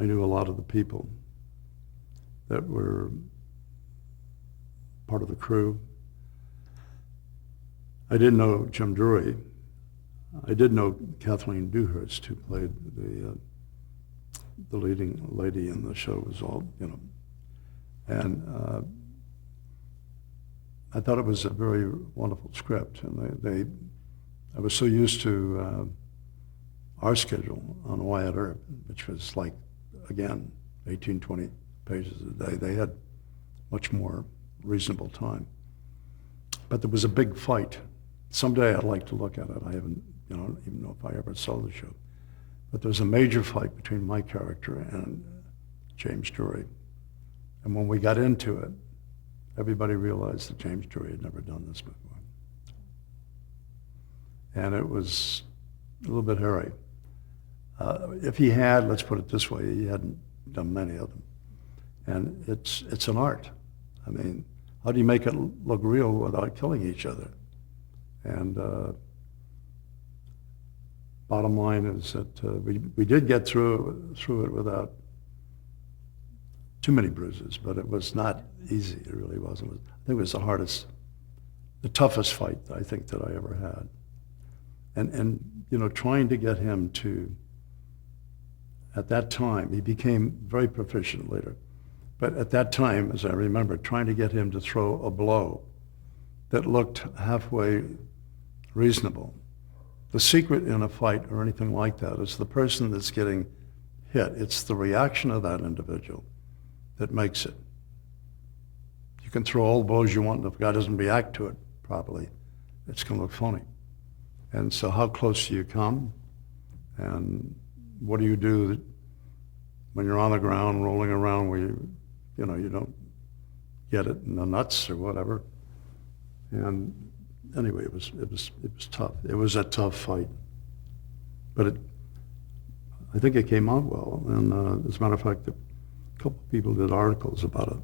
I knew a lot of the people that were part of the crew. I didn't know Jim Drury. I did know Kathleen Dewhurst, who played the leading lady in the show, was all, and I thought it was a very wonderful script, and I was so used to our schedule on Wyatt Earp, which was like, again, 18, 20 pages a day. They had much more reasonable time. But there was a big fight. Someday I'd like to look at it. I haven't, I don't even know if I ever saw the show. But there was a major fight between my character and James Drury. And when we got into it, everybody realized that James Drury had never done this before. And it was a little bit hairy. If he had, let's put it this way, he hadn't done many of them. And it's an art. I mean, how do you make it look real without killing each other? And bottom line is that we did get through it without too many bruises, but it was not easy. It really wasn't. I think it was the toughest fight I think that I ever had. And trying to get him to, at that time, he became very proficient later, but at that time, as I remember, trying to get him to throw a blow that looked halfway reasonable. The secret in a fight or anything like that is the person that's getting hit. It's the reaction of that individual that makes it. You can throw all the blows you want, and if the guy doesn't react to it properly, it's going to look phony. And so how close do you come? And what do you do when you're on the ground rolling around where you don't get it in the nuts or whatever? And anyway, it was tough. It was a tough fight, but I think it came out well. And as a matter of fact, a couple of people did articles about it.